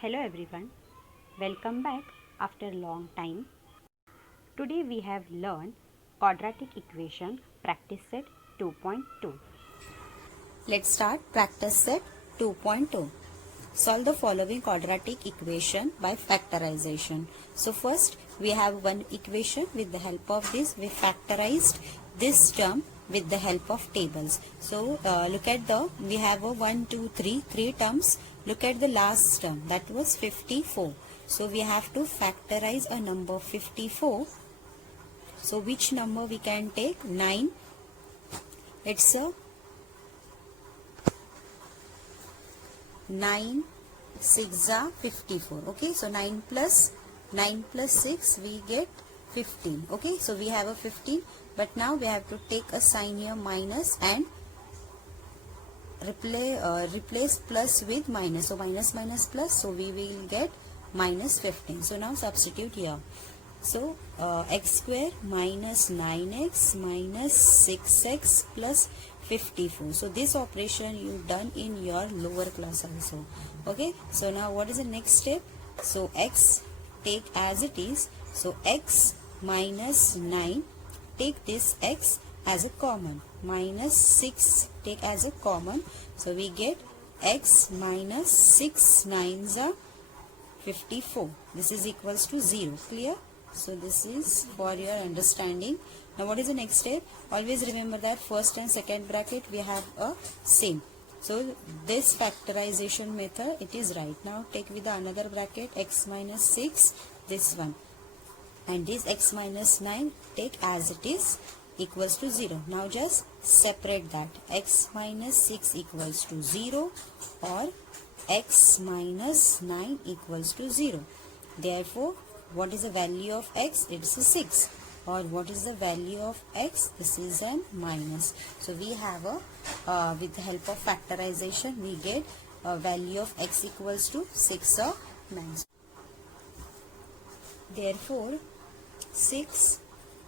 Hello everyone, welcome back after a long time. Today we have learned quadratic equation practice set 2.2. Let's start practice set 2.2. Solve the following quadratic equation by factorization. So first we have one equation. With the help of this we factorized this term with the help of tables. So look at we have a 1, 2, 3, 3 terms. Look at the last term, that was 54. So we have to factorize a number 54. So which number we can take? 9. It's a 9 6 are 54. Okay, so 9 plus 6 we get 15. Okay, so we have a 15, but now we have to take a sign here minus and replace plus with minus. So minus plus, so we will get minus 15. So now substitute here. So x square minus 9x minus 6x plus 54. So this operation you done in your lower class also. Okay, so now what is the next step? So x take as it is. So x minus 9, take this x as a common, minus 6 take as a common. So we get x minus 6 9s are 54. This is equals to 0. Clear? So this is for your understanding. Now what is the next step? Always remember that first and second bracket we have a same. So this factorization method it is right. Now take with the another bracket x minus 6, this one, and this x minus 9 take as it is, equals to 0. Now just separate that. X minus 6 equals to 0 or x minus 9 equals to 0. Therefore, what is the value of x? It's a 6. Or what is the value of x? This is a minus. So we have with the help of factorization we get a value of x equals to 6 or 9. Therefore, 6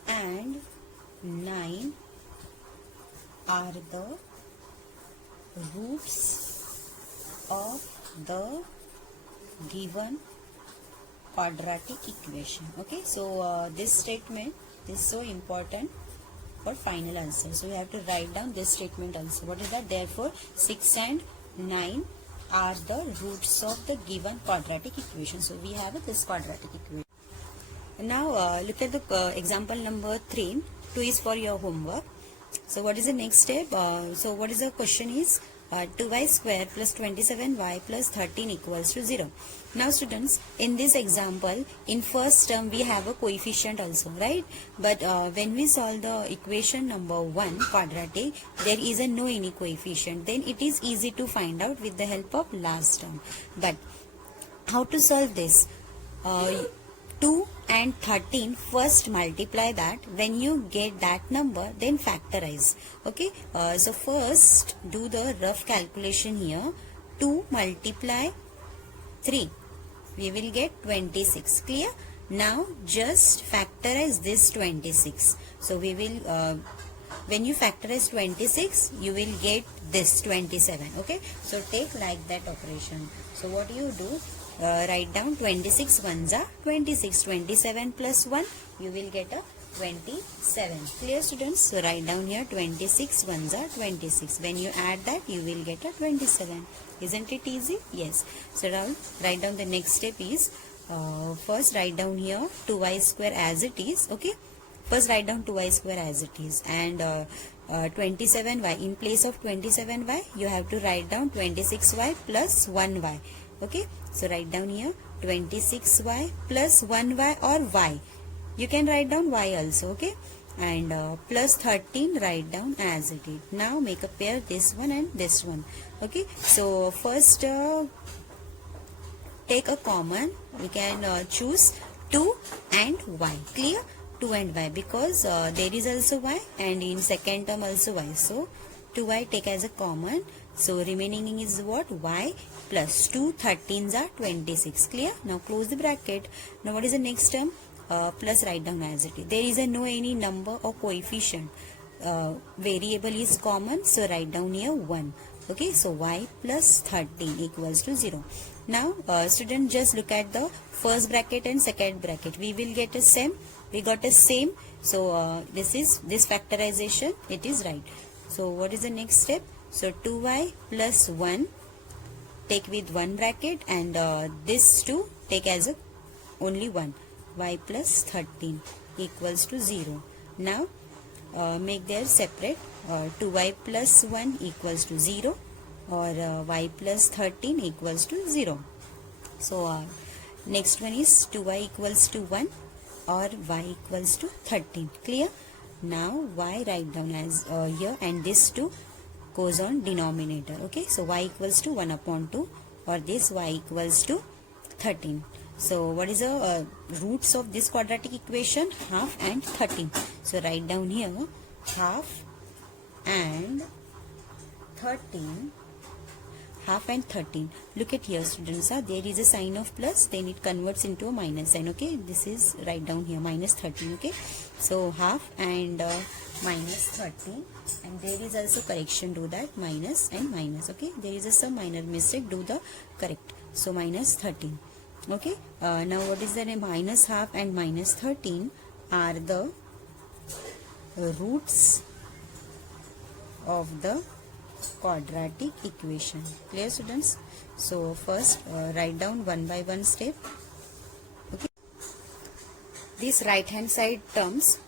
and 9 are the roots of the given quadratic equation. Okay, so this statement is so important for final answer. So we have to write down this statement also. What is that? Therefore, 6 and 9 are the roots of the given quadratic equation. So we have this quadratic equation. Now look at the example number 3. 2 is for your homework. So what is the next step? So what is the question is 2y square plus 27y plus 13 equals to 0. Now students, in this example, in first term we have a coefficient also, right? But when we solve the equation number 1 quadratic, there is a no any coefficient. Then it is easy to find out with the help of last term. But how to solve this? 2 and 13 first multiply that. When you get that number, then factorize. Okay, so first do the rough calculation here. 2 multiply 3, we will get 26. Clear? Now just factorize this 26. So we will when you factorize 26, you will get this 27. Okay, so take like that operation. So what you do? Write down 26 ones are 26, 27 plus 1, you will get a 27. Clear students? So write down here 26 ones are 26. When you add that, you will get a 27. Isn't it easy? Yes. So now write down the next step is first write down here 2y square as it is. Okay. First write down 2y square as it is, and 27y. In place of 27y, you have to write down 26y plus 1y. Okay, so write down here 26y plus 1y or y. You can write down y also. Okay, and plus 13 write down as it is. Now make a pair this one and this one. Okay, so first take a common. We can choose 2 and y. Clear? 2 and y, because there is also y, and in second term also y. So 2y take as a common. So remaining is what? Y plus 2 13s are 26. Clear? Now close the bracket. Now what is the next term? Plus write down as it is. There is a no any number or coefficient. Variable is common, so write down here 1. Okay, so y plus 13 equals to 0. Now student, just look at the first bracket and second bracket. We will get a same. We got a same. So this factorization, it is right. So what is the next step? So 2y plus 1 take with one bracket, and this 2 take as a only 1. Y plus 13 equals to 0. Now make their separate. 2y plus 1 equals to 0, or y plus 13 equals to 0. So next one is 2y equals to 1 or y equals to 13. Clear? Now y write down as here, and this 2 goes on denominator. Okay, so y equals to 1 upon 2, or this y equals to 13. So what is the roots of this quadratic equation? Half and 13. So write down here half and 13. Half and 13. Look at here, students. There is a sign of plus, then it converts into a minus sign. Okay, this is write down here minus 13. Okay, so half and minus 13, and there is also correction. Do that, minus and minus. Okay, there is some minor mistake. Do the correct. So minus 13. Okay, now what is the name? Minus half and minus 13 are the roots of the quadratic equation. Clear, students? So first write down one by one step. Okay, this right hand side terms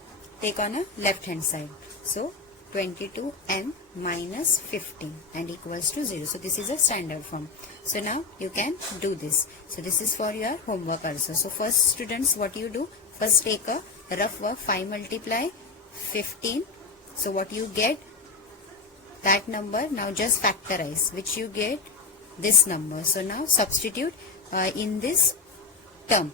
take on a left hand side. So 22m minus 15 and equals to 0. So this is a standard form. So now you can do this. So this is for your homework also. So first, students, what you do? First take a rough work. 5 multiply 15. So what you get? That number. Now just factorize, which you get this number. So now substitute in this term.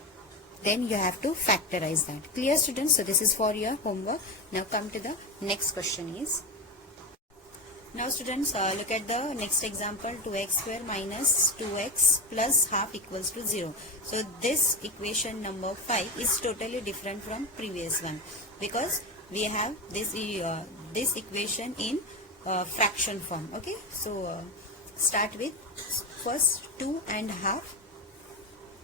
Then you have to factorize that. Clear, students? So this is for your homework. Now come to the next question is. Now students, look at the next example. 2x square minus 2x plus half equals to 0. So this equation number 5 is totally different from previous one, because we have this equation in fraction form. Okay, so start with first 2 and half.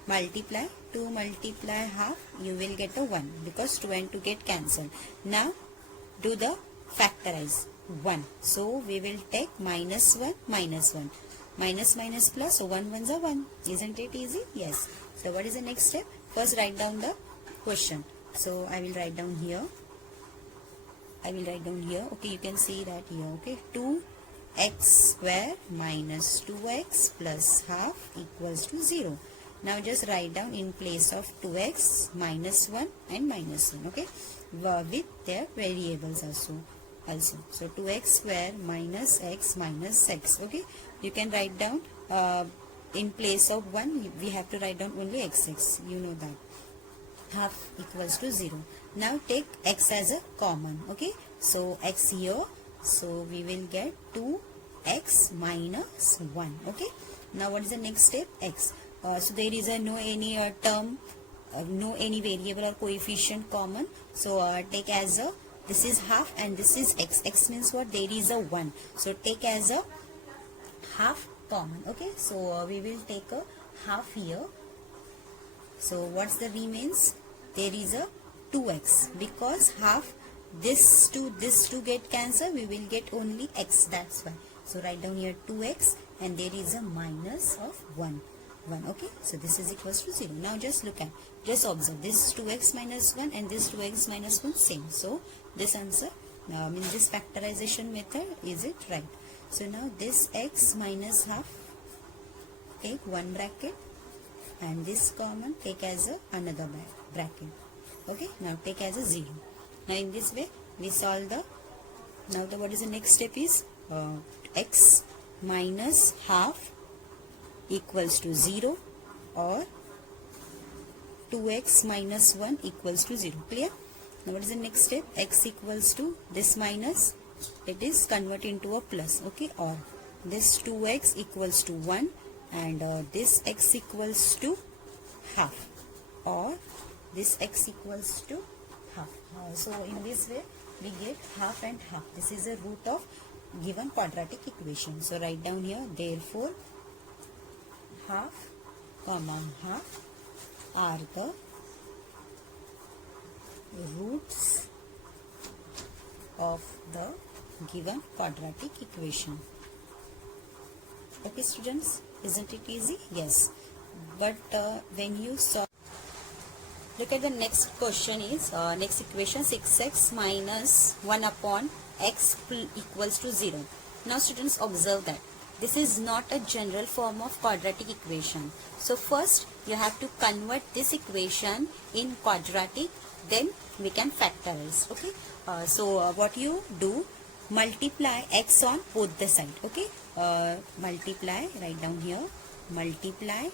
Multiply 2 multiply half, you will get a 1, because 2 and 2 get cancelled. Now do the factorize 1. So we will take minus 1 minus 1. Minus minus plus, so 1 ones are 1. Isn't it easy? Yes. So what is the next step? First write down the question. So I will write down here. Okay, you can see that here. Okay, 2x square minus 2x plus half equals to 0. Now just write down in place of 2x minus 1 and minus 1. Okay, with their variables also. So 2x square minus x minus x. Okay, you can write down in place of 1 we have to write down only xx. You know that. Half equals to 0. Now take x as a common. Okay, so x here. So we will get 2x minus 1. Okay, now what is the next step? X. So there is no any term, no any variable or coefficient common. So take as a, this is half and this is x. X means what? There is a 1. So take as a half common. Okay, so we will take a half here. So what's the remains? There is a 2x, because half this 2 get cancelled, we will get only x. That's why. So write down here 2x, and there is a minus of 1. Okay, so this is equals to 0. Now just look at, just observe, this 2x minus 1 and this 2x minus 1 same. So this answer, means this factorization method, is it right? So now this x minus half, take one bracket, and this common take as another bracket. Okay, now take as a 0. Now in this way we solve the, now the what is the next step is x minus half equals to 0, or 2x minus 1 equals to 0. Clear? Now what is the next step? X equals to this minus, it is convert into a plus. Okay, or this 2x equals to 1, and this x equals to half, or this x equals to half. So in this way we get half and half. This is a root of given quadratic equation. So write down here, therefore half comma half are the roots of the given quadratic equation. Okay students, isn't it easy? Yes, but when you solve, look at the next question is next equation, 6x minus 1 upon x equals to 0. Now students, observe that this is not a general form of quadratic equation. So first you have to convert this equation in quadratic, then we can factorize. Okay, so what you do, multiply x on both the side. Okay, multiply, write down here, multiply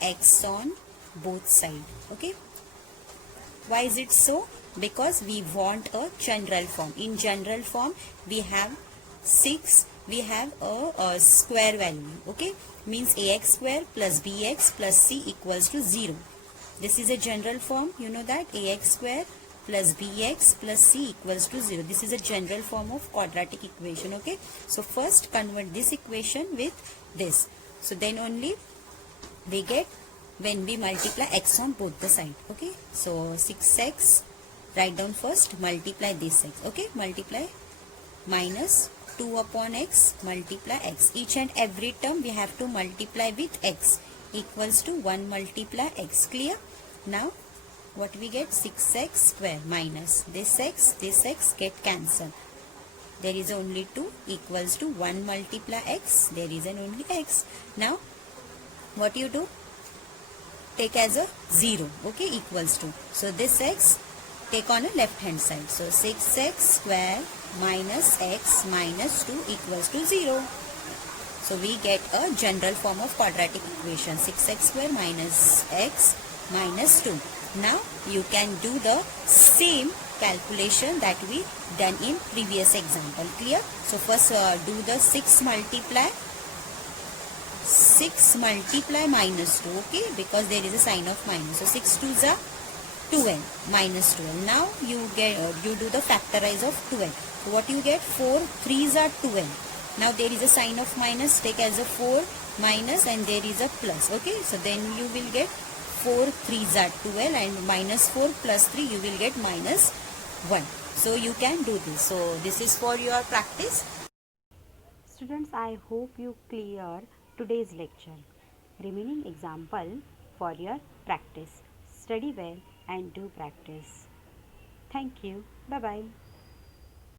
x on both side. Okay, why is it so? Because we want a general form. In general form we have 6, we have a square value. Okay, means ax square plus bx plus c equals to 0. This is a general form, you know that, ax square plus bx plus c equals to 0. This is a general form of quadratic equation. Okay, so first convert this equation with this, so then only we get when we multiply x on both the side. Okay, so 6x, write down first, multiply this x. Okay, multiply minus 2 upon x, multiply x. Each and every term we have to multiply with x, equals to 1 multiply x. Clear? Now what we get, 6x square minus this x get cancelled. There is only 2 equals to 1 multiply x. There is an only x. Now what you do, take as a 0. Okay, equals to, so this x take on a left hand side. So 6x square minus x minus 2 equals to 0. So we get a general form of quadratic equation, 6x square minus x minus 2. Now you can do the same calculation that we done in previous example. Clear? So first do the 6 multiply minus 2. Okay, because there is a sign of minus. So 6 2s are 12 minus 12. Now you do the factorize of 12. So what you get, 4 3s are 12. Now there is a sign of minus, take as a 4 minus and there is a plus. Okay, so then you will get 4 3s are 12 and minus 4 plus 3 you will get minus 1. So you can do this. So this is for your practice. Students, I hope you clear today's lecture. Remaining example for your practice. Study well and do practice. Thank you. Bye-bye.